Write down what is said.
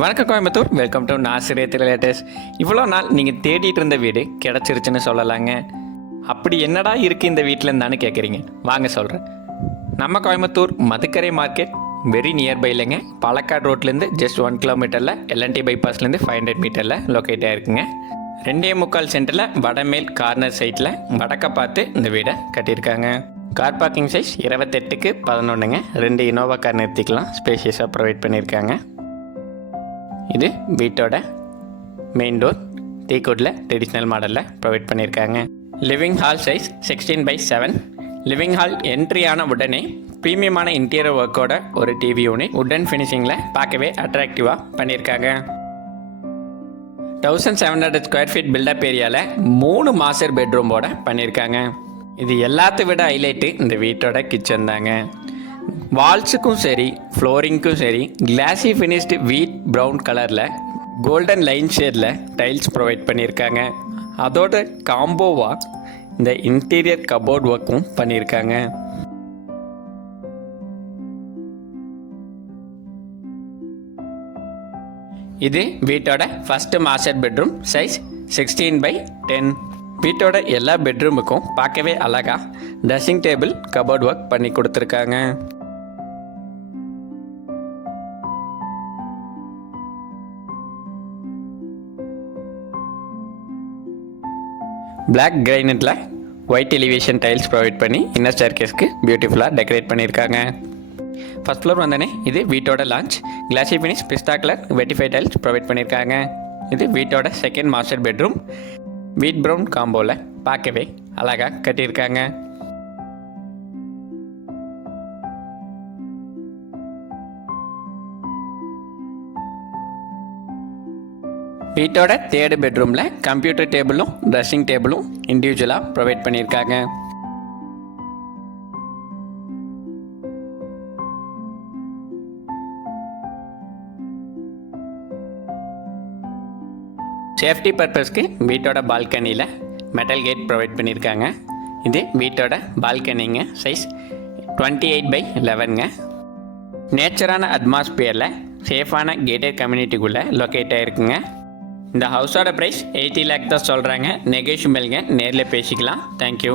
வணக்கம் Coimbatore. Welcome to நாசிரியத்தில் latest இவ்வளோ நாள் நீங்கள் தேடிட்டு இருந்த வீடு கிடச்சிருச்சுன்னு சொல்லலாங்க. அப்படி என்னடா இருக்குது இந்த வீட்டில் தானே கேட்குறீங்க வாங்க சொல்கிறேன் நம்ம Coimbatore Madukkarai market very nearby இல்லைங்க. பாலக்காடு ரோட்லேருந்து ஜஸ்ட் ஒன் கிலோமீட்டரில் எல்என்டி பைபாஸ்லேருந்து ஃபைவ் ஹண்ட்ரட் மீட்டரில் லொக்கேட் இருக்குங்க ரெண்டே முக்கால் சென்டரில் வடமேல் கார்னர் சைட்டில் வடக்க பார்த்து இந்த வீடை கட்டியிருக்காங்க. கார் பார்க்கிங் சைஸ் இருபத்தெட்டுக்கு பதினொன்றுங்க ரெண்டு இனோவா கார் நிறுத்திக்கலாம். ஸ்பேஷியஸாக ப்ரொவைட் பண்ணியிருக்காங்க. இது வீட்டோட மெயின் டோர் டீக்குட்டில் ட்ரெடிஷ்னல் மாடலில் ப்ரொவைட் பண்ணியிருக்காங்க. Living hall size sixteen by seven living hall entry ஆன உடனே ப்ரீமியமான இன்டீரியர் ஒர்க்கோட ஒரு டிவி யூனிட் உடன் ஃபினிஷிங்கில் பார்க்கவே அட்ராக்டிவாக பண்ணியிருக்காங்க. Thousand seven hundred square feet buildup ஏரியாவில் மூணு மாஸ்டர் பெட்ரூமோட பண்ணியிருக்காங்க. இது எல்லாத்த விட ஹைலைட்டு இந்த வீட்டோட கிச்சன் தாங்க. வால்ஸுக்கும் சரி ஃப்ளோரிங்க்கும் சரி கிளாசி ஃபினிஷ்டு வீட் ப்ரௌன் கலரில் கோல்டன் லைன் ஷேடில் டைல்ஸ் ப்ரொவைட் பண்ணியிருக்காங்க. அதோட காம்போவாக இந்த இன்டீரியர் கபோர்ட் ஒர்க்கும் பண்ணியிருக்காங்க. இது வீட்டோட first master bedroom size sixteen by ten வீட்டோட எல்லா பெட்ரூமுக்கும் பார்க்கவே அழகா ட்ரெஸ்ஸிங் டேபிள் கபோர்ட் ஒர்க் பண்ணி கொடுத்துருக்காங்க. பிளாக் கிரைனட்டில் ஒயிட் எலிவேஷன் டைல்ஸ் ப்ரொவைட் பண்ணி இன்னர் ஸ்டேர்கேஸ்க்கு பியூட்டிஃபுல்லாக டெக்கரேட் பண்ணியிருக்காங்க. ஃபர்ஸ்ட் ஃப்ளோர் வந்தோடனே இது வீட்டோட lounge classy finish pista colour vitrified tiles provide பண்ணியிருக்காங்க. இது வீட்டோட second master bedroom wheat brown காம்போவில் பார்க்கவே அழகாக கட்டியிருக்காங்க. வீட்டோட தேர்டு பெட்ரூமில் கம்ப்யூட்டர் டேபிளும் ட்ரெஸ்ஸிங் டேபிளும் இண்டிவிஜுவலாக ப்ரொவைட் பண்ணியிருக்காங்க. சேஃப்டி பர்பஸ்க்கு வீட்டோட பால்கனியில் மெட்டல் கேட் ப்ரொவைட் பண்ணியிருக்காங்க. இது வீட்டோட பால்கனிங்க சைஸ் டுவெண்ட்டி எயிட் பை லெவனுங்க நேச்சரான அட்மாஸ்பியரில் சேஃபான கேட்டட் கம்யூனிட்டிக்குள்ளே லொக்கேட் ஆகிருக்குங்க இந்த ஹவுஸோட ப்ரைஸ் எயிட்டி லேக் தான் சொல்கிறாங்க நெகோஷியபிள்ங்க நேரில் பேசிக்கலாம். தேங்க்யூ